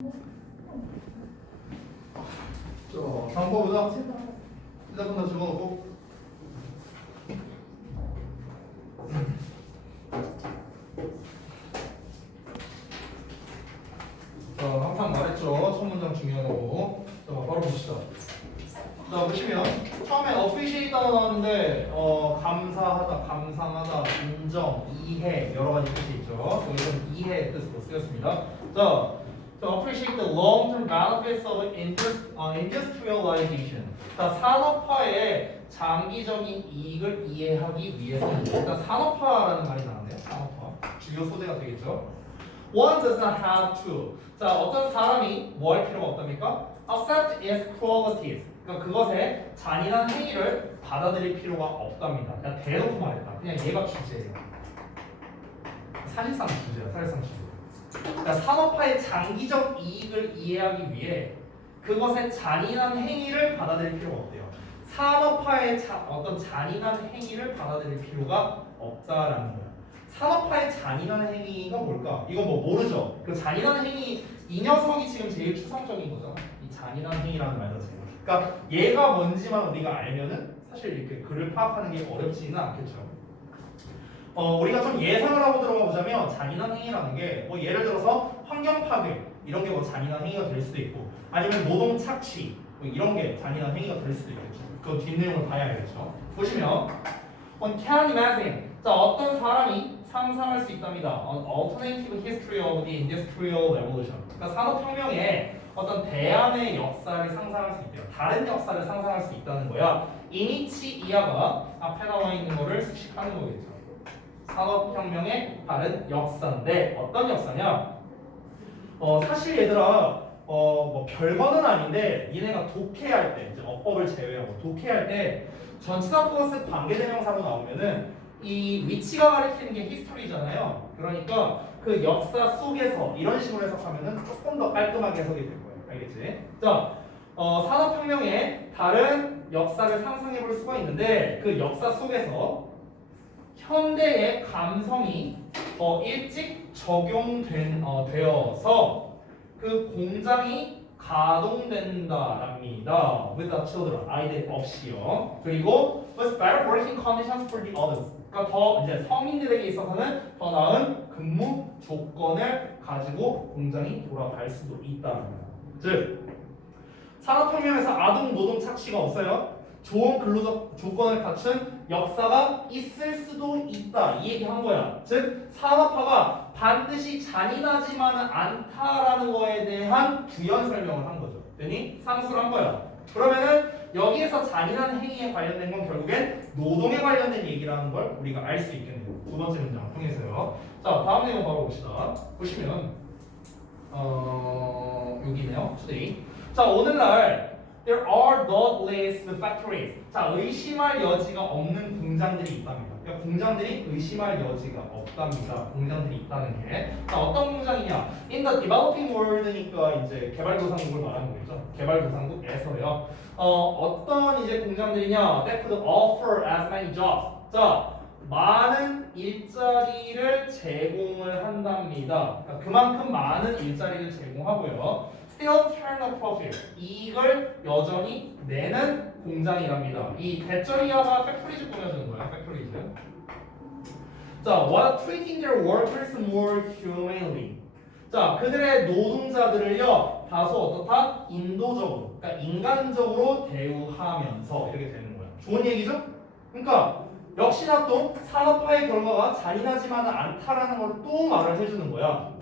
자, 다음 거 보자. 휴대폰 다 집어넣고. 자, 항상 말했죠. 첫 문장 중요하다고. 자, 바로 봅시다. 자, 보시면 처음에 appreciate 단어 나왔는데 감사하다, 감상하다, 인정, 이해 여러 가지 뜻이 있죠. 여기서는 이해 뜻으로 쓰였습니다. 자, appreciate the long-term benefits of industrialization. 자, 산업화의 장기적인 이익을 이해하기 위해서 일단 산업화라는 말이 나왔네요. 산업화 주요 소재가 되겠죠. One does not have to. 자, 어떤 사람이 뭐 할 필요가 없답니까? Accept its qualities. 그러니까 그것의 잔인한 행위를 받아들일 필요가 없답니다. 그냥 대놓고 말했다. 그냥 얘가 주제예요. 사실상 주제야. 사실상 주제. 그러니까 산업화의 장기적 이익을 이해하기 위해 그것의 잔인한 행위를 받아들일 필요가 없대요. 산업화의 어떤 잔인한 행위를 받아들일 필요가 없다라는 거야. 산업화의 잔인한 행위가 뭘까? 이건 뭐 모르죠. 그 잔인한 행위 이 녀석이 지금 제일 추상적인 거잖아. 이 잔인한 행위라는 말 자체가. 그러니까 얘가 뭔지만 우리가 알면은 사실 이렇게 글을 파악하는 게 어렵지는 않겠죠. 우리가 좀 예상을 하고 들어가 보자면 잔인한 행위라는 게 뭐 예를 들어서 환경 파괴 이런 게 뭐 잔인한 행위가 될 수도 있고 아니면 노동 착취 뭐 이런 게 잔인한 행위가 될 수도 있겠죠. 그 뒷내용을 봐야 알겠죠. 보시면 On can imagine. 자, 어떤 사람이 상상할 수 있답니다. On alternative history of the industrial revolution. 그러니까 산업혁명의 어떤 대안의 역사를 상상할 수 있대요. 다른 역사를 상상할 수 있다는 거야. 이니치 이하가 앞에 나와 있는 거를 수식하는 거겠죠. 산업혁명의 다른 역사인데 어떤 역사냐? 사실 얘들아 뭐 별거는 아닌데 니네가 독해할 때 이제 어법을 제외하고 독해할 때 전치사 플러스 관계대명사로 나오면은 이 위치가 가리키는 게 히스토리잖아요. 그러니까 그 역사 속에서 이런 식으로 해석하면은 조금 더 깔끔하게 해석이 될 거예요. 알겠지? 자, 산업혁명의 다른 역사를 상상해 볼 수가 있는데 그 역사 속에서 현대의 감성이 일찍 적용되어서 그 공장이 가동된다랍니다. With the children, 아이들 없이요. 그리고 with better working conditions for the others. 그러니까 더 이제 성인들에게 있어서는 더 나은 근무 조건을 가지고 공장이 돌아갈 수도 있다는 거예요. 즉 산업혁명에서 아동 노동 착취가 없어요. 좋은 근로적 조건을 갖춘 역사가 있을 수도 있다. 이 얘기 한 거야. 즉 산업화가 반드시 잔인하지만은 않다라는 거에 대한 부연 설명을 한 거죠. 되니 상수를 한 거야. 그러면은 여기에서 잔인한 행위에 관련된 건 결국엔 노동에 관련된 얘기라는 걸 우리가 알 수 있겠네요. 두 번째 문장 통해서요. 자, 다음 내용 바로 봅시다. 보시면 여기네요. today. 자, 오늘날 There are doubtless factories. 자, 의심할 여지가 없는 공장들이 있답니다. 그러니까 공장들이 의심할 여지가 없답니다. 공장들이 있다는 게. 자, 어떤 공장이냐? In the developing world니까 이제 개발도상국을 말하는 거죠. 개발도상국에서요. 어떤 이제 공장들이냐? That could offer as many jobs. 자, 많은 일자리를 제공을 한답니다. 그러니까 그만큼 많은 일자리를 제공하고요. Still turn a profit. 이익을 여전히 내는 공장이랍니다. 이 대절이야가 팩토리즈 꾸며주는 거야. 팩토리즈. 자, while treating their workers more humanely. 자, 그들의 노동자들을요 다소 어떻다? 인도적으로, 그러니까 인간적으로 대우하면서 이렇게 되는 거야. 좋은 얘기죠? 그러니까 역시나 또 산업화의 결과가 잔인하지만은 않다라는 걸 또 말을 해주는 거야.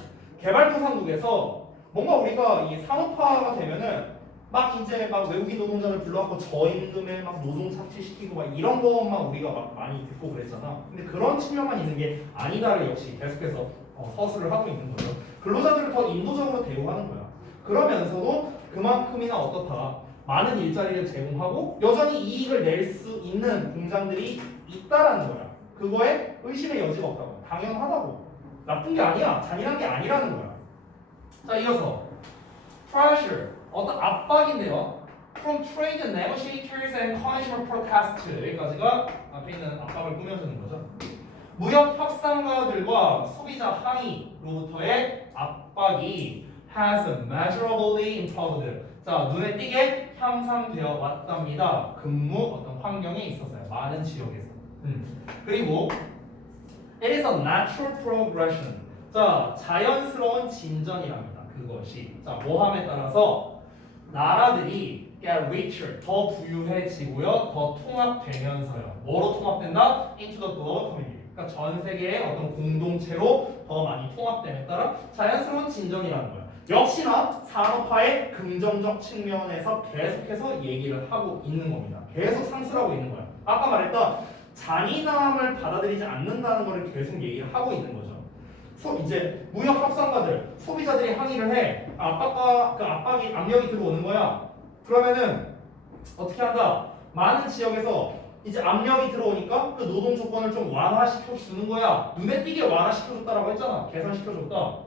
개발도상국에서 뭔가 우리가 이 산업화가 되면은 막 이제 막 외국인 노동자를 불러갖고 저임금에 막 노동 착취시키고 막 이런 것만 우리가 막 많이 듣고 그랬잖아. 근데 그런 측면만 있는 게 아니다를 역시 계속해서 서술을 하고 있는 거죠. 근로자들을 더 인도적으로 대우하는 거야. 그러면서도 그만큼이나 어떻다. 많은 일자리를 제공하고 여전히 이익을 낼 수 있는 공장들이 있다라는 거야. 그거에 의심의 여지가 없다고. 당연하다고. 나쁜 게 아니야. 잔인한 게 아니라는 거야. 자, 이어서 pressure, 어떤 압박인데요. From trade negotiators and consumer protest. 여기까지가 앞에 있는 압박을 꾸며주는 거죠. 무역 협상가들과 소비자 항의로부터의 압박이 has measurably improved. 자, 눈에 띄게 향상되어 왔답니다. 근무 어떤 환경에 있어서요. 많은 지역에서. 그리고 it is a natural progression. 자, 자연스러운 진전이랍니다. 그것이. 자, 모함에 따라서 나라들이 get richer, 더 부유해지고요, 더 통합되면서요. 뭐로 통합된다? Into the global community. 그러니까 전 세계의 어떤 공동체로 더 많이 통합됨에 따라 자연스러운 진전이라는 거예요. 역시나 산업화의 긍정적 측면에서 계속해서 얘기를 하고 있는 겁니다. 계속 상승하고 있는 거예요. 아까 말했던 잔인함을 받아들이지 않는다는 것을 계속 얘기를 하고 있는 거죠. 이제 무역 협상가들, 소비자들이 항의를 해. 압박이 압력이 들어오는 거야. 그러면은 어떻게 한다? 많은 지역에서 이제 압력이 들어오니까 그 노동 조건을 좀 완화시켜 주는 거야. 눈에 띄게 완화시켜 줬다라고 했잖아. 개선시켜 줬다.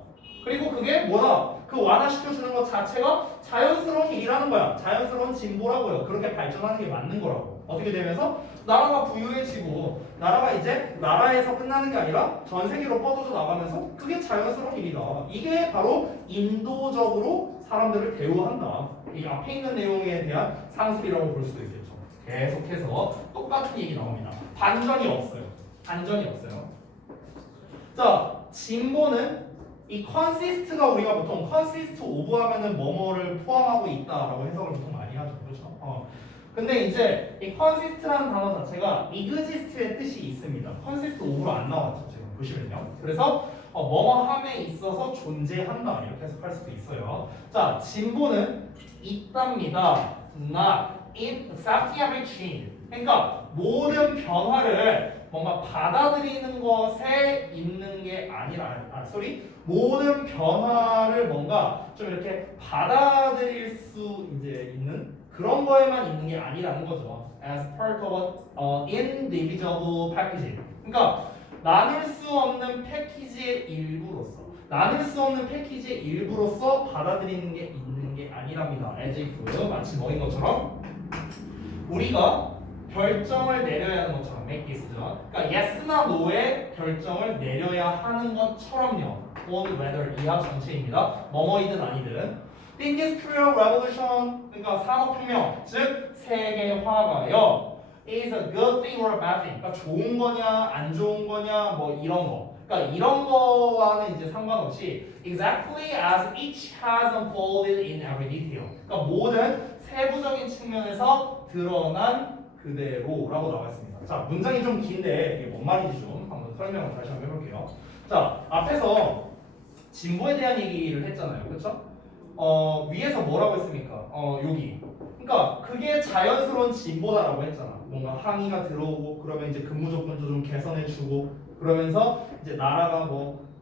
그리고 그게 뭐다? 그 완화시켜 주는 것 자체가 자연스러운 일이라는 거야. 자연스러운 진보라고요. 그렇게 발전하는 게 맞는 거라고. 어떻게 되면서 나라가 부유해지고 나라가 이제 나라에서 끝나는 게 아니라 전 세계로 뻗어져 나가면서 그게 자연스러운 일이다. 이게 바로 인도적으로 사람들을 대우한다. 이 앞에 있는 내용에 대한 상술이라고 볼 수도 있겠죠. 계속해서 똑같은 얘기 나옵니다. 반전이 없어요. 반전이 없어요. 자, 진보는 이 consist가 우리가 보통 consist of 하면은 뭐뭐를 포함하고 있다라고 해석을 보통 많이 하죠. 그렇죠? 근데 이제 이 consist라는 단어 자체가 exist의 뜻이 있습니다. consist of로 안 나왔죠. 지금 보시면요. 그래서 뭐뭐함에 있어서 존재한다 이렇게 해석할 수도 있어요. 자, 진보는 있답니다. not in accepting every change. 그러니까 모든 변화를 뭔가 받아들이는 것에 있는 게 아니라 모든 변화를 뭔가 좀 이렇게 받아들일 수 이제 있는 그런 거에만 있는 게 아니라는 거죠. As part of an individual packaging. 그러니까 나눌 수 없는 패키지의 일부로서 받아들이는 게 있는 게 아니랍니다. As if 마치 뭐인 것처럼 우리가 결정을 내려야 하는 것처럼 make decision. 그러니까 yes나 no의 결정을 내려야 하는 것처럼요. on whether 이하 전체입니다. 뭐뭐이든 아니든. Industrial Revolution, 그러니까 산업혁명, 즉 세계화가요. is a good thing or a bad thing. 그러니까 좋은 거냐, 안 좋은 거냐, 뭐 이런 거. 그러니까 이런 거와는 이제 상관없이 exactly as each has unfolded in every detail. 그러니까 모든 세부적인 측면에서 드러난 그대로라고 나와 있습니다. 자, 문장이 좀 긴데 이게 뭔 말인지 좀 한번 설명을 다시 한번 해볼게요. 자, 앞에서 진보에 대한 얘기를 했잖아요. 그렇죠? 위에서 뭐라고 했습니까? 여기. 그러니까 그게 자연스러운 진보다라고 했잖아. 뭔가 항의가 들어오고 그러면 이제 근무 조건도 좀 개선해주고 그러면서 이제 나라가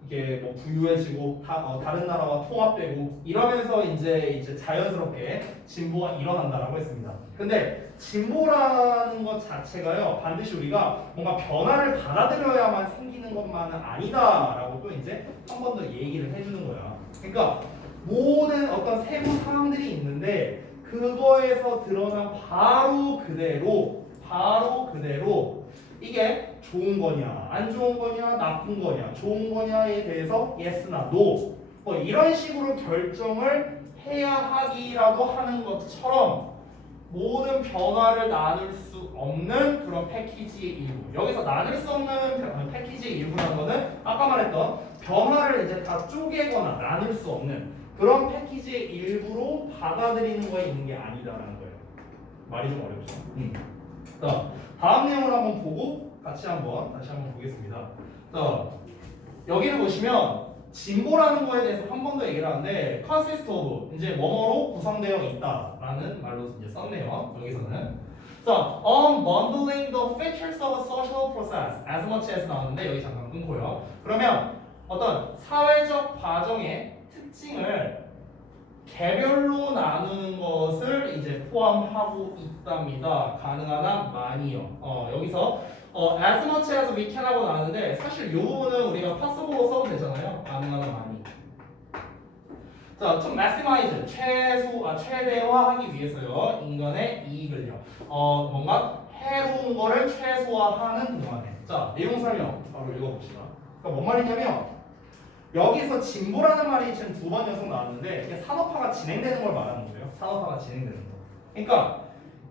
이게 부유해지고 다른 나라와 통합되고 이러면서 이제 자연스럽게 진보가 일어난다라고 했습니다. 근데 진보라는 것 자체가요 반드시 우리가 뭔가 변화를 받아들여야만 생기는 것만은 아니다라고 또 이제 한 번 더 얘기를 해주는 거야. 그러니까 모든 어떤 세부 사항들이 있는데 그거에서 드러난 바로 그대로 이게 좋은 거냐, 안 좋은 거냐, 나쁜 거냐, 좋은 거냐에 대해서 yes나 no 뭐 이런 식으로 결정을 해야 하기라도 하는 것처럼 모든 변화를 나눌 수 없는 그런 패키지의 일부. 여기서 나눌 수 없는 패키지의 일부라는 거는 아까 말했던 변화를 이제 다 쪼개거나 나눌 수 없는 그런 패키지의 일부로 받아들이는 거에 있는 게 아니다라는 거예요. 말이 좀 어렵죠. 자, 다음 내용을 한번 보고 다시 한번 보겠습니다. 자, 여기를 보시면 진보라는 거에 대해서 한 번 더 얘기를 하는데 consist of 이제 뭐뭐로 구성되어 있다라는 말로 이제 썼네요. 여기서는 자, unbundling the features of a social process as much as 나왔는데 여기 잠깐 끊고요. 그러면 어떤 사회적 과정의 특징을 개별로 나누는 것을 이제 포함하고 있답니다. 가능한 한 많이요. 여기서 as much as we can 하고 나왔는데 사실 이 부분은 우리가 possible로 써도 되잖아요. 가능한 한 많이. 자, to maximize 최대화하기 위해서요. 인간의 이익을요. 뭔가 해로운 거를 최소화하는 동안에. 자, 내용 설명 바로 읽어봅시다. 그러니까 뭔 말이냐면 여기서 진보라는 말이 지금 2번 연속 나왔는데 이게 산업화가 진행되는 걸 말하는 거예요. 산업화가 진행되는 거. 그러니까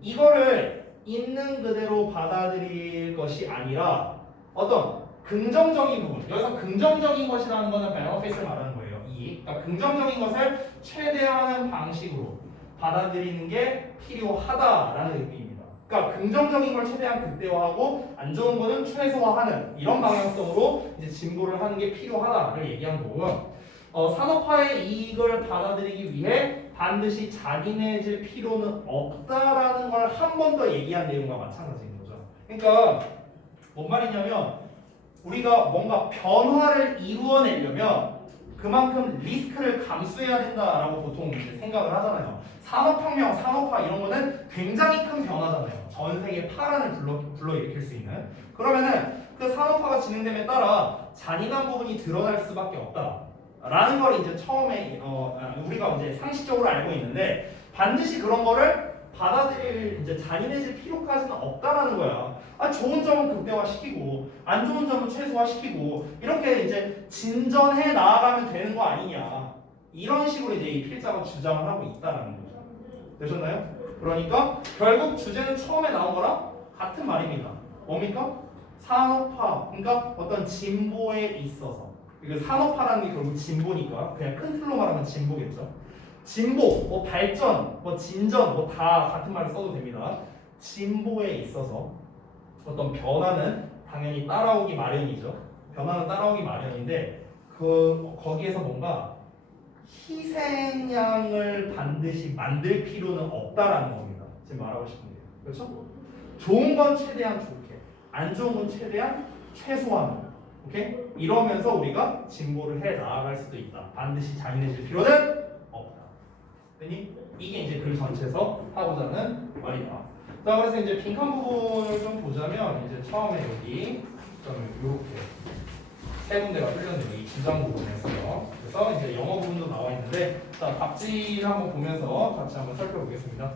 이거를 있는 그대로 받아들일 것이 아니라 어떤 긍정적인 부분. 여기서 긍정적인 것이라는 거는 benefit을 말하는 거예요. 그러니까 긍정적인 것을 최대화하는 방식으로 받아들이는 게 필요하다라는 의미입니다. 그러니까 긍정적인 걸 최대한 극대화하고 안 좋은 거는 최소화하는 이런 방향성으로 이제 진보를 하는 게 필요하다를 얘기한 거고요. 산업화의 이익을 받아들이기 위해 반드시 잔인해질 필요는 없다라는 걸 한 번 더 얘기한 내용과 마찬가지인 거죠. 그러니까 뭔 말이냐면 우리가 뭔가 변화를 이루어내려면 그만큼 리스크를 감수해야 된다라고 보통 이제 생각을 하잖아요. 산업혁명, 산업화 이런 거는 굉장히 큰 변화잖아요. 전 세계 파란을 불러일으킬 수 있는. 그러면은 그 산업화가 진행됨에 따라 잔인한 부분이 드러날 수밖에 없다라는 걸 이제 처음에 우리가 이제 상식적으로 알고 있는데 반드시 그런 거를 받아들일 이제 잔인해질 필요까지는 없다라는 거야. 좋은 점은 극대화시키고 안 좋은 점은 최소화시키고 이렇게 이제 진전해 나아가면 되는 거 아니냐. 이런 식으로 이제 이 필자가 주장을 하고 있다라는 거죠. 되셨나요? 그러니까 결국 주제는 처음에 나온 거랑 같은 말입니다. 뭡니까? 산업화. 그러니까 어떤 진보에 있어서. 이거 산업화라는 게 결국 진보니까 그냥 큰 틀로 말하면 진보겠죠. 진보, 뭐 발전, 뭐 진전, 뭐 다 같은 말을 써도 됩니다. 진보에 있어서 어떤 변화는 당연히 따라오기 마련이죠. 변화는 따라오기 마련인데 거기에서 뭔가 희생양을 반드시 만들 필요는 없다라는 겁니다. 지금 말하고 싶은 게. 그렇죠? 좋은 건 최대한 좋게, 안 좋은 건 최대한 최소화하는. 오케이? 이러면서 우리가 진보를 해 나아갈 수도 있다. 반드시 잔인해질 필요는 없다. 되니? 이게 이제 글 전체에서 하고자 하는 말이다. 자, 그래서 이제 빈칸 부분을 좀 보자면 이제 처음에 여기 좀 이렇게 세 군데가 뚫렸네요. 이 주장 부분에서요. 그래서 이제 영어 부분도 나와 있는데, 자, 답지를 한번 보면서 같이 한번 살펴보겠습니다.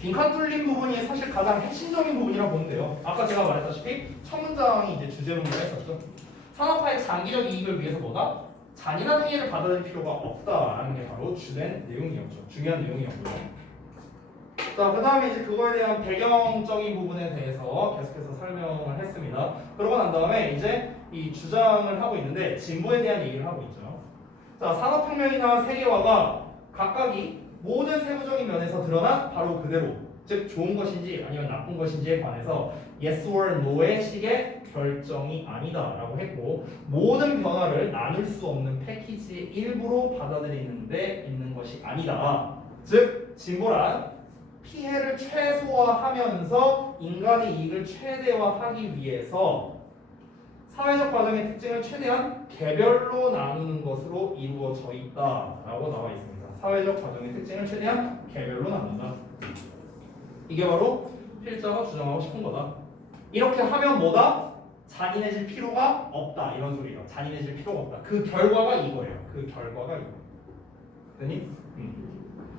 빈칸 뚫린 부분이 사실 가장 핵심적인 부분이라고 보면 돼요. 아까 제가 말했다시피 첫 문장이 이제 주제문으로 했었죠. 산업화의 장기적 이익을 위해서 뭐다? 잔인한 행위를 받아들일 필요가 없다라는 게 바로 주된 내용이었죠. 중요한 내용이었고요. 자, 그 다음에 이제 그거에 대한 배경적인 부분에 대해서 계속해서 설명을 했습니다. 그러고 난 다음에 이제 이 주장을 하고 있는데 진보에 대한 얘기를 하고 있죠. 자, 산업혁명이나 세계화가 각각이 모든 세부적인 면에서 드러난 바로 그대로, 즉 좋은 것인지 아니면 나쁜 것인지에 관해서 yes or no의 식의 결정이 아니다라고 했고, 모든 변화를 나눌 수 없는 패키지의 일부로 받아들이는 데 있는 것이 아니다. 즉 진보란 피해를 최소화하면서 인간의 이익을 최대화하기 위해서 사회적 과정의 특징을 최대한 개별로 나누는 것으로 이루어져 있다라고 나와 있습니다. 사회적 과정의 특징을 최대한 개별로 나눈다. 이게 바로 필자가 주장하고 싶은 거다. 이렇게 하면 뭐다? 잔인해질 필요가 없다. 이런 소리예요. 잔인해질 필요가 없다. 그 결과가 이거예요. 그 결과가 이거. 되니?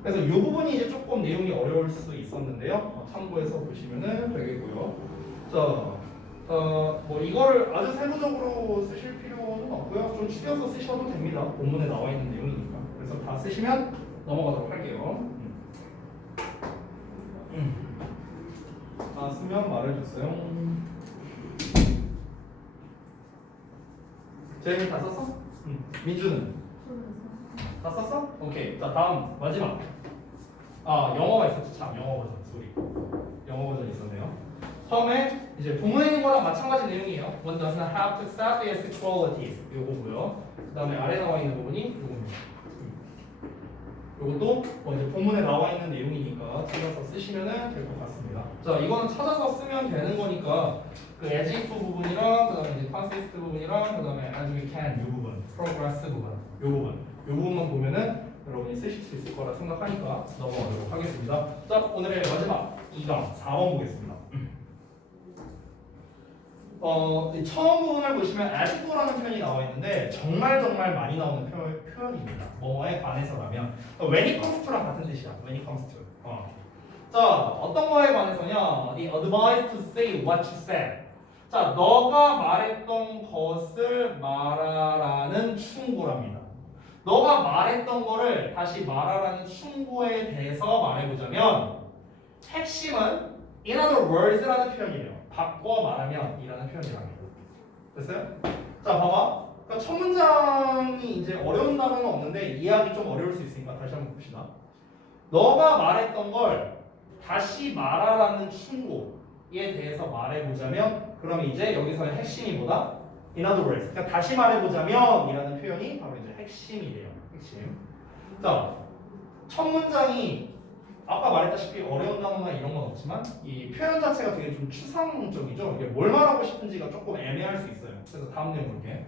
그래서 이 부분이 이제 조금 내용이 어려울 수 있었는데요. 참고해서 보시면 되겠고요. 자, 뭐 이거를 아주 세부적으로 쓰실 필요는 없고요. 좀 추려서 쓰셔도 됩니다. 본문에 나와 있는 내용이니까. 그래서 다 쓰시면 넘어가도록 할게요. 다 쓰면 말해주세요. 재현이 다 썼어? 민주는? 다 썼어? 오케이. 자, 다음 마지막. 영어가 있었지. 참, 영어 버전. 소리. 영어 버전 있었네요. 처음에 이제 본문에 있는 거랑 마찬가지 내용이에요. One does not have to stop its qualities. 요거고요. 그 다음에 아래 나와 있는 부분이 요겁니다. 요것도 이제 본문에 나와 있는 내용이니까 찾아서 쓰시면 될 것 같습니다. 자, 이거는 찾아서 쓰면 되는 거니까 그 as if 부분이랑 그 다음에 이제 consist 부분이랑 그 다음에 as we can 이 부분, progress 부분, 요 부분만 보면은 여러분이 쓰실 수 있을 거라 생각하니까 넘어가도록 하겠습니다. 자, 오늘의 마지막 2강 4번 보겠습니다. 처음 부분을 보시면 as for라는 표현이 나와 있는데 정말 많이 나오는 표현입니다. 뭐에 관해서라면 when it comes to랑 같은 뜻이야. when it comes to. 자, 어떤 거에 관해서냐? The advice to say what you said. 자, 너가 말했던 것을 말하라는 충고랍니다. 너가 말했던 거를 다시 말하라는 충고에 대해서 말해보자면 핵심은 in other words라는 표현이에요. 바꿔 말하면 이라는 표현이랍니다. 됐어요? 자, 봐봐. 그러니까 첫 문장이 이제 어려운 단어는 없는데 이해하기 좀 어려울 수 있으니까 다시 한번 봅시다. 너가 말했던 걸 다시 말하라는 충고에 대해서 말해보자면 그러면 이제 여기서의 핵심이 뭐다? In other words. 그러니까 다시 말해보자면 이라는 표현이 바로 이제 핵심이 돼요. 핵심. 자, 첫 문장이 아까 말했다시피 어려운 단어나 이런 건 없지만 이 표현 자체가 되게 좀 추상적이죠. 이게 뭘 말하고 싶은지가 조금 애매할 수 있어요. 그래서 다음 내용 볼게.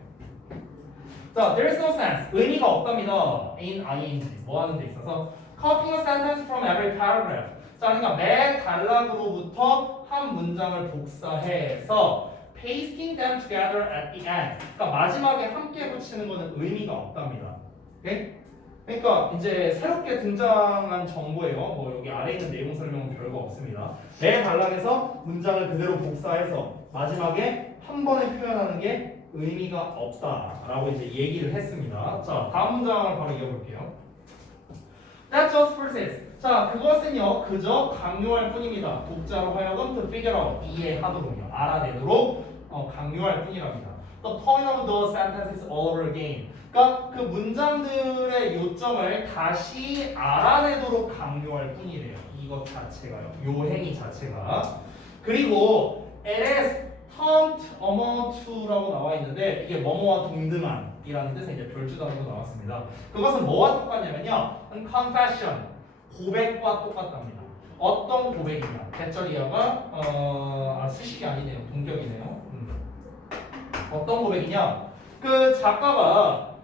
자, there's no sense. 의미가 없답니다. in ing 뭐 하는 데 있어서 copying a sentence from every paragraph. 자, 그러니까 매 단락으로부터 한 문장을 복사해서 pasting them together at the end. 그러니까 마지막에 함께 붙이는 거는 의미가 없답니다. 오케이? 그러니까 이제 새롭게 등장한 정보예요. 뭐 여기 아래 있는 내용 설명은 별거 없습니다. 매 단락에서 문장을 그대로 복사해서 마지막에 한 번에 표현하는 게 의미가 없다라고 이제 얘기를 했습니다. 자, 다음 문장을 바로 이어볼게요. That just persists. 자, 그것은요 그저 강요할 뿐입니다. 독자로 하여금 to figure out 이해하도록요 알아내도록 강요할 뿐이랍니다. The point of the sentence is all over again. 그러니까 그 문장들의 요점을 다시 알아내도록 강요할 뿐이래요. 이것 자체가요. 요 행위 자체가. 그리고 it is tantamount to라고 나와 있는데 이게 뭐뭐와 동등한이라는 뜻의 이제 별주 단어로 나왔습니다. 그것은 뭐와 똑같냐면요. confession 고백과 똑같답니다. 어떤 고백이냐? 대절이어가 수식이 아니네요. 동격이네요. 어떤 고백이냐? 그 작가가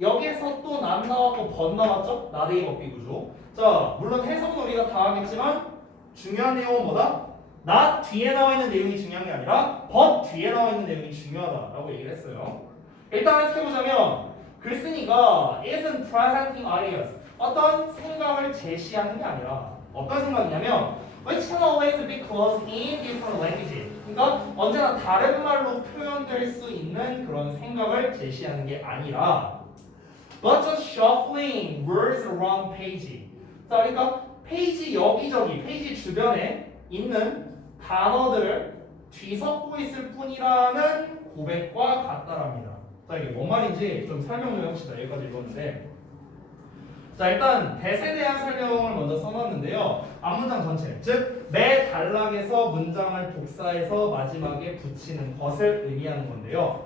여기에서 또 남 나왔고 번 나왔죠? 나대기 법비 구조. 자, 물론 해석은 우리가 다 하겠지만 중요한 내용은 뭐다? 나 뒤에 나와 있는 내용이 중요한 게 아니라 but 뒤에 나와 있는 내용이 중요하다라고 얘기를 했어요. 일단 해석해보자면 글쓴이가 isn't presenting ideas 어떤 생각을 제시하는 게 아니라 어떤 생각이냐면 which can always be closed in different languages 그러니까 언제나 다른 말로 표현될 수 있는 그런 생각을 제시하는 게 아니라 but just shuffling words around page 자, 그러니까 페이지 여기저기 페이지 주변에 있는 단어들을 뒤섞고 있을 뿐이라는 고백과 같다랍니다. 자, 이게 뭔 말인지 좀 설명 좀 해봅시다. 여기까지 읽었는데 자, 일단 대세에 대한 설명을 먼저 써놨는데요. 앞문장 전체, 즉 매 단락에서 문장을 복사해서 마지막에 붙이는 것을 의미하는 건데요.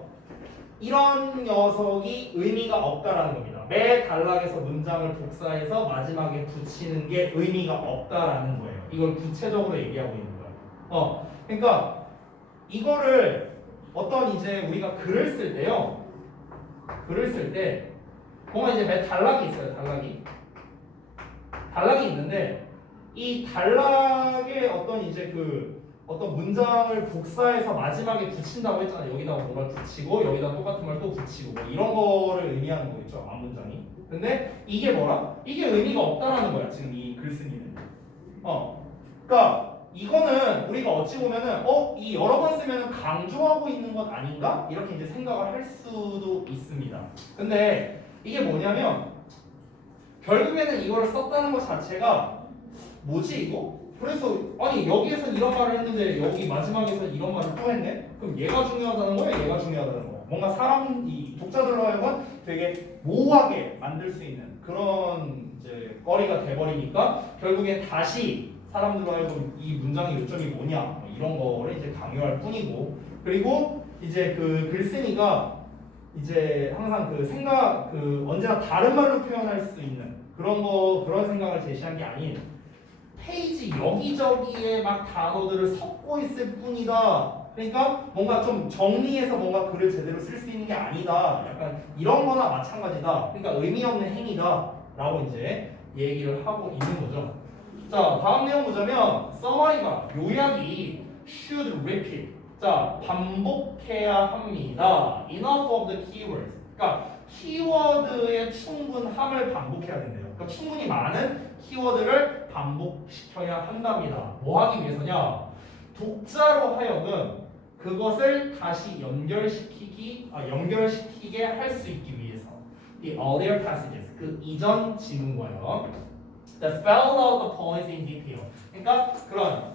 이런 녀석이 의미가 없다라는 겁니다. 매 단락에서 문장을 복사해서 마지막에 붙이는 게 의미가 없다라는 거예요. 이걸 구체적으로 얘기하고 있는 거예요. 그러니까 이거를 어떤 이제 우리가 글을 쓸 때요. 글을 쓸 때 뭔가 이제 매 단락이 있어요. 단락이 있는데 이 단락에 어떤 이제 그 어떤 문장을 복사해서 마지막에 붙인다고 했잖아요. 여기다가 뭔가를 붙이고 여기다 똑같은 걸 또 붙이고 뭐 이런 거를 의미하는 거겠죠. 앞문장이. 근데 이게 뭐라? 이게 의미가 없다라는 거야. 지금 이 글쓴이는. 그러니까 이거는 우리가 어찌 보면은 이 여러 번 쓰면은 강조하고 있는 것 아닌가? 이렇게 이제 생각을 할 수도 있습니다. 근데 이게 뭐냐면 결국에는 이걸 썼다는 것 자체가 뭐지 이거? 그래서 아니 여기에서 이런 말을 했는데 여기 마지막에서 이런 말을 또 했네? 그럼 얘가 중요하다는 거예요? 얘가 중요하다는 거? 뭔가 이 독자들로 하여금 되게 모호하게 만들 수 있는 그런 이제 거리가 돼버리니까 결국엔 다시 사람들로 하여금 이 문장의 요점이 뭐냐 이런 거를 이제 강요할 뿐이고 그리고 이제 그 글쓴이가 이제 항상 언제나 다른 말로 표현할 수 있는 그런 생각을 제시한 게 아닌 페이지 여기저기에 막 단어들을 섞고 있을 뿐이다. 그러니까 뭔가 좀 정리해서 뭔가 글을 제대로 쓸 수 있는 게 아니다. 약간 이런 거나 마찬가지다. 그러니까 의미 없는 행위다. 라고 이제 얘기를 하고 있는 거죠. 자, 다음 내용 보자면 summary가 요약이 should repeat. 자, 반복해야 합니다. Enough of the keywords. 그러니까 키워드의 충분함을 반복해야 된대요. 그러니까 충분히 많은 키워드를 반복시켜야 한답니다. 뭐 하기 위해서냐? 독자로 하여금 그것을 다시 연결시키게 할 수 있기 위해서 the earlier passages 그 이전 지문과요. The spell out the points in detail. 그러니까 그런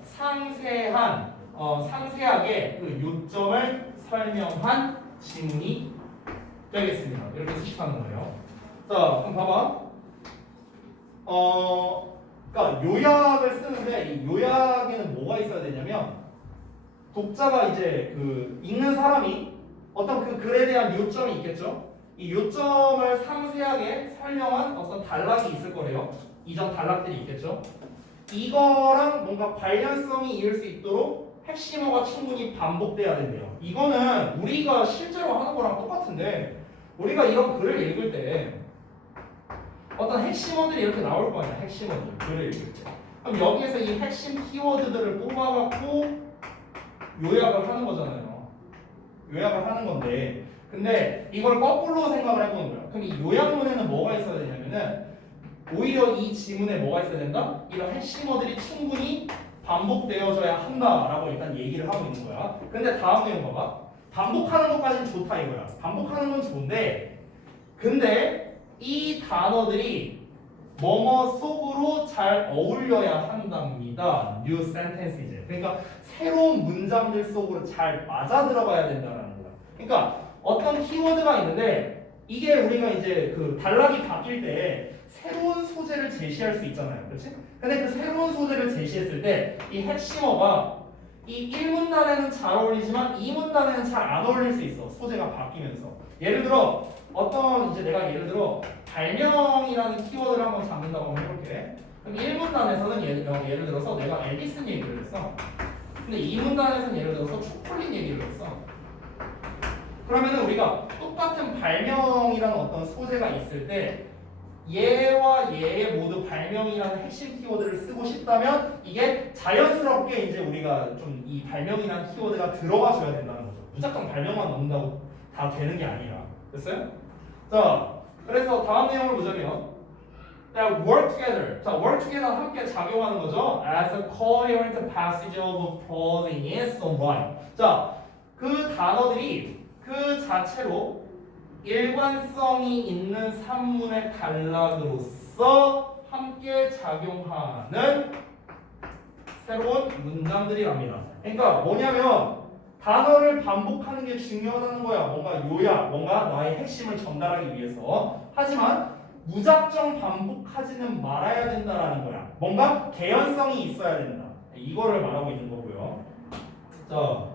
상세하게 그 요점을 설명한 지문이 되겠습니다. 이렇게 수식하는 거예요. 자, 그럼 봐봐. 그러니까 요약을 쓰는데 이 요약에는 뭐가 있어야 되냐면 독자가 이제 그 읽는 사람이 어떤 그 글에 대한 요점이 있겠죠. 이 요점을 상세하게 설명한 어떤 단락이 있을 거래요. 이전 단락들이 있겠죠. 이거랑 뭔가 관련성이 이을 수 있도록 핵심어가 충분히 반복돼야 된대요. 이거는 우리가 실제로 하는 거랑 똑같은데 우리가 이런 글을 읽을 때 어떤 핵심어들이 이렇게 나올 거 아니야. 핵심어들 글을 읽을 때. 그럼 여기에서 이 핵심 키워드들을 뽑아갖고 요약을 하는 거잖아요. 요약을 하는 건데 근데 이걸 거꾸로 생각을 해보는 거야. 그럼 이 요약문에는 뭐가 있어야 되냐면은 오히려 이 지문에 뭐가 있어야 된다? 이런 핵심어들이 충분히 반복되어져야 한다라고 일단 얘기를 하고 있는 거야. 근데 다음 내용 봐봐. 반복하는 것까지는 좋다 이거야. 반복하는 건 좋은데 근데 이 단어들이 뭐뭐 속으로 잘 어울려야 한답니다. New sentences. 그러니까 새로운 문장들 속으로 잘 맞아 들어가야 된다는 거야. 그러니까 어떤 키워드가 있는데 이게 우리가 이제 그 단락이 바뀔 때 새로운 소재를 제시할 수 있잖아요. 그렇지? 근데 그 새로운 소재를 제시했을 때 이 핵심어가 이 1문단에는 잘 어울리지만 2문단에는 잘 안 어울릴 수 있어. 소재가 바뀌면서. 예를 들어 어떤 이제 내가 예를 들어 발명이라는 키워드를 한번 잡는다고 한번 해볼게. 그럼 1문단에서는 예를 들어서 내가 에디슨 얘기를 했어. 근데 2문단에서는 예를 들어서 초콜릿 얘기를 했어. 그러면은 우리가 똑같은 발명이라는 어떤 소재가 있을 때 얘와 얘의 모두 발명이라는 핵심 키워드를 쓰고 싶다면 이게 자연스럽게 이제 우리가 좀 이 발명이라는 키워드가 들어가 줘야 된다는 거죠. 무조건 발명만 넣는다고 다 되는 게 아니라. 됐어요? 자, 그래서 다음 내용을 보자면 work together. 자, work together 함께 작용하는 거죠. As a coherent passage of prose in its own right. 자, 그 단어들이 그 자체로 일관성이 있는 산문의 단락으로서 함께 작용하는 새로운 문장들이랍니다. 그러니까 뭐냐면 단어를 반복하는 게 중요하다는 거야. 뭔가 요약, 뭔가 나의 핵심을 전달하기 위해서. 하지만 무작정 반복하지는 말아야 된다라는 거야. 뭔가 개연성이 있어야 된다. 이거를 말하고 있는 거고요. 자,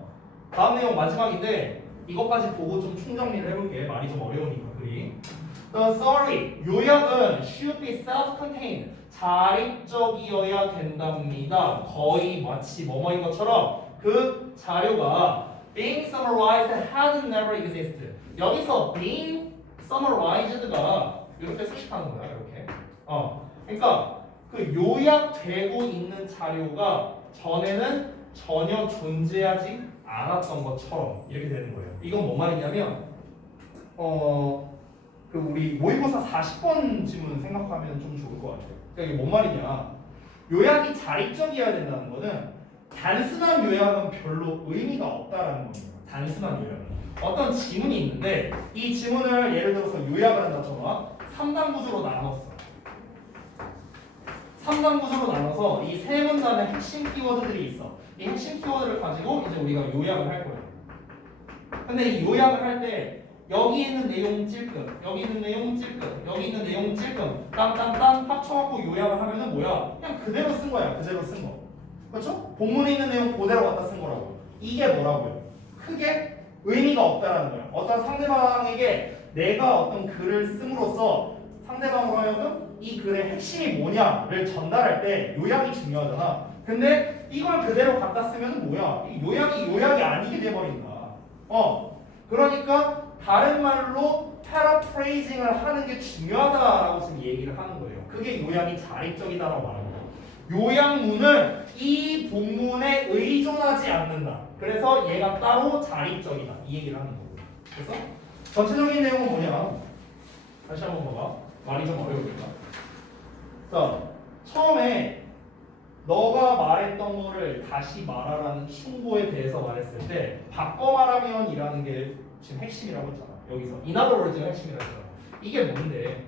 다음 내용 마지막인데 이것까지 보고 좀 총정리를 해볼게. 말이 좀 어려우니까 글이. The story, 요약은 should be self-contained, 자립적이어야 된답니다. 거의 마치 뭐뭐인 것처럼 그 자료가 being summarized had never existed. 여기서 being summarized가 이렇게 수식하는 거야. 이렇게. 그러니까 그 요약되고 있는 자료가 전에는 전혀 존재하지 않았던 것처럼 이렇게 되는 거예요. 이건 뭔 말이냐면 그 우리 모의고사 40번 지문 생각하면 좀 좋을 것 같아요. 그러니까 이게 뭔 말이냐? 요약이 자립적이어야 된다는 거는 단순한 요약은 별로 의미가 없다라는 겁니다. 단순한 요약은. 어떤 지문이 있는데 이 지문을 예를 들어서 요약을 한다 쳐봐. 3단 구조로 나눴어. 3단 구조로 나눠서 이 세 문단의 핵심 키워드들이 있어. 이 핵심 키워드를 가지고 이제 우리가 요약을 할 거예요. 근데 이 요약을 할 때 여기 있는 내용 찔끔, 여기 있는 내용 찔끔, 여기 있는 내용 찔끔, 딴딴딴 합쳐갖고 요약을 하면은 뭐야? 그냥 그대로 쓴 거야. 그대로 쓴 거. 그렇죠? 본문에 있는 내용 그대로 갖다 쓴 거라고. 이게 뭐라고요? 크게 의미가 없다라는 거야. 어떤 상대방에게 내가 어떤 글을 씀으로써 상대방으로 하여금 이 글의 핵심이 뭐냐를 전달할 때 요약이 중요하잖아. 근데 이걸 그대로 갖다 쓰면 뭐야? 이 요약이 아니게 돼버린다. 그러니까 다른 말로 패러프레이징을 하는 게 중요하다라고 지금 얘기를 하는 거예요. 그게 요약이 자립적이다라고 말하는 거예요. 요약문은 이 본문에 의존하지 않는다. 그래서 얘가 따로 자립적이다. 이 얘기를 하는 거고요. 그래서 전체적인 내용은 뭐냐? 다시 한번 봐봐. 말이 좀 어려우니까. 자, 처음에 너가 말했던 거를 다시 말하라는 충고에 대해서 말했을 때 바꿔 말하면이라는 게 지금 핵심이라고 했잖아. 여기서 in other words가 핵심이라고 했잖아. 이게 뭔데?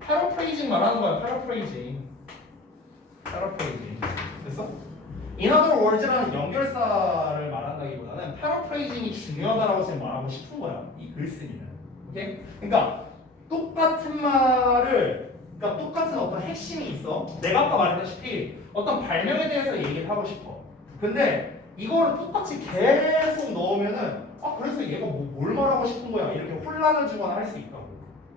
paraphrasing 말하는 거야. paraphrasing. 됐어? in other words라는 연결사를 말한다기보다는 paraphrasing이 중요하다라고 지금 말하고 싶은 거야. 이 글쓰기는. 오케이? 그러니까 똑같은 말을 그러니까 똑같은 어떤 핵심이 있어. 내가 아까 말했다시피 어떤 발명에 대해서 얘기를 하고 싶어. 근데 이거를 똑같이 계속 넣으면은 그래서 얘가 뭘 말하고 싶은 거야 이렇게 혼란을 주거나 할 수 있다고.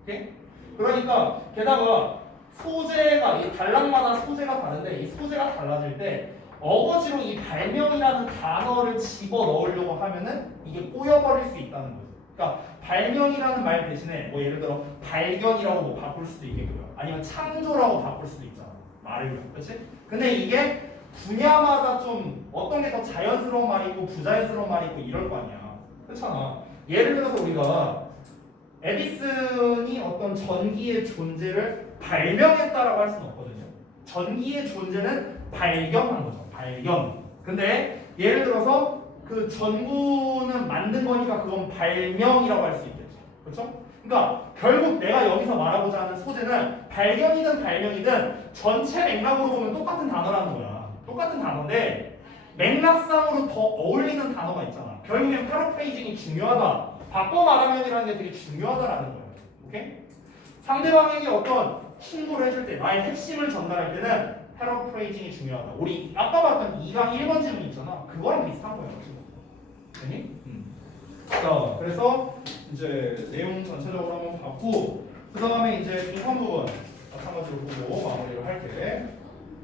오케이? 그러니까 게다가 소재가 이 단락마다 소재가 다른데 이 소재가 달라질 때 어거지로 이 발명이라는 단어를 집어 넣으려고 하면은 이게 꼬여버릴 수 있다는 거죠. 그러니까 발명이라는 말 대신에 뭐 예를 들어 발견이라고 뭐 바꿀 수도 있겠고요. 아니면 창조라고 바꿀 수도 있잖아. 말을. 그렇지? 근데 이게 분야마다 좀 어떤 게 더 자연스러운 말이고 부자연스러운 말이고 이럴 거 아니야. 그렇잖아. 예를 들어서 우리가 에디슨이 어떤 전기의 존재를 발명했다라고 할 수는 없거든요. 전기의 존재는 발견한 거죠. 발견. 근데 예를 들어서 그 전구는 만든 거니까 그건 발명이라고 할 수 있겠죠. 그렇죠? 그러니까 결국 내가 여기서 말하고자 하는 소재는 발견이든 발명이든 전체 맥락으로 보면 똑같은 단어라는 거야. 똑같은 단어인데 맥락상으로 더 어울리는 단어가 있잖아. 결국엔 패러프레이징이 중요하다. 바꿔 말하면이라는 게 되게 중요하다라는 거예요. 오케이? 상대방에게 어떤 충고를 해줄 때 나의 핵심을 전달할 때는 패러프레이징이 중요하다. 우리 아까 봤던 2강 1번 질문 있잖아. 그거랑 비슷한 거예요. 지금. 되니? 자, 그래서 이제 내용 전체적으로 한번 봤고 그 다음에 이제 중간 부분 마찬가지로 보고 마무리를 할게.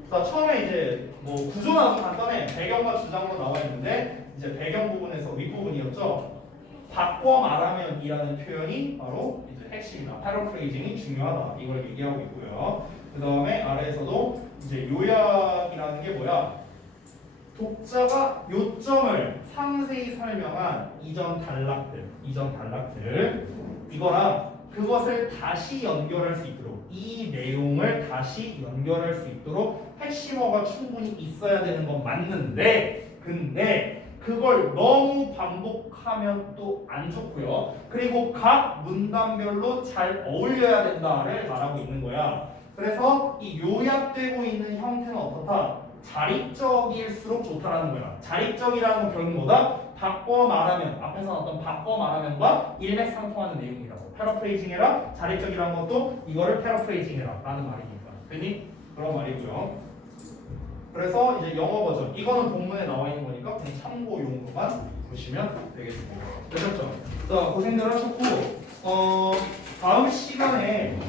자, 처음에 이제 뭐 구조는 아주 간단해. 배경과 주장으로 나와 있는데 이제 배경 부분에서 윗부분이었죠. 바꿔 말하면이라는 표현이 바로 이제 핵심이다. 패러프레이징이 중요하다. 이걸 얘기하고 있고요. 그 다음에 아래에서도 이제 요약이라는 게 뭐야? 독자가 요점을 상세히 설명한 이전 단락들 이거랑 그것을 다시 연결할 수 있도록 이 내용을 다시 연결할 수 있도록 핵심어가 충분히 있어야 되는 건 맞는데 근데 그걸 너무 반복하면 또 안 좋고요. 그리고 각 문단별로 잘 어울려야 된다를 말하고 있는 거야. 그래서 이 요약되고 있는 형태는 어떻다? 자립적일수록 좋다라는 거야. 자립적이라는 건 결국 뭐다? 바꿔 말하면 앞에서 어떤 바꿔 말하면과 일맥상통하는 내용이라고. 패러프레이징해라. 자립적이라는 것도 이거를 패러프레이징해라 라는 말이니까. 됐니? 그런 말이고요. 그래서 이제 영어 버전 이거는 본문에 나와 있는 거니까 그냥 참고용으로만 보시면 되겠습니다. 되셨죠? 자, 고생들 하셨고 다음 시간에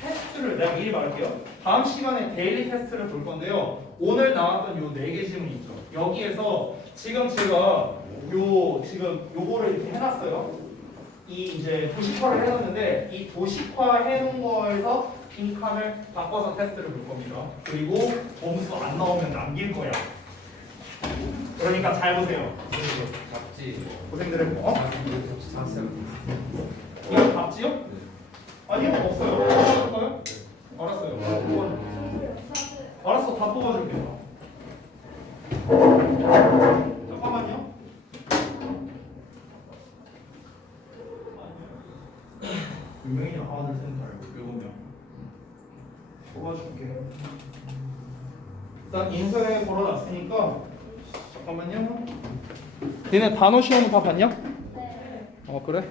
테스트를 내가 미리 말할게요. 다음 시간에 데일리 테스트를 볼 건데요. 오늘 나왔던 요 4개 질문 있죠. 여기에서 지금 제가 지금 요거를 이렇게 해놨어요. 이 이제 도식화를 해놨는데 이 도식화 해놓은 거에서 빈칸을 바꿔서 테스트를 볼 겁니다. 그리고 점수 안 나오면 남길 거야. 그러니까 잘 보세요. 잡지. 고생들 했고. 잡지 샀어요. 이거 답지요? 아니요, 없어요. 뽑아줄까요? 알았어요. 알았어, 다 뽑아줄게요. 잠깐만요. 몇 명이냐? 하나, 둘, 셋, 넷, 7명. 뽑아줄게. 일단 인쇄 걸어놨으니까 잠깐만요. 니네 단어 시험 다 봤냐? 네. 그래?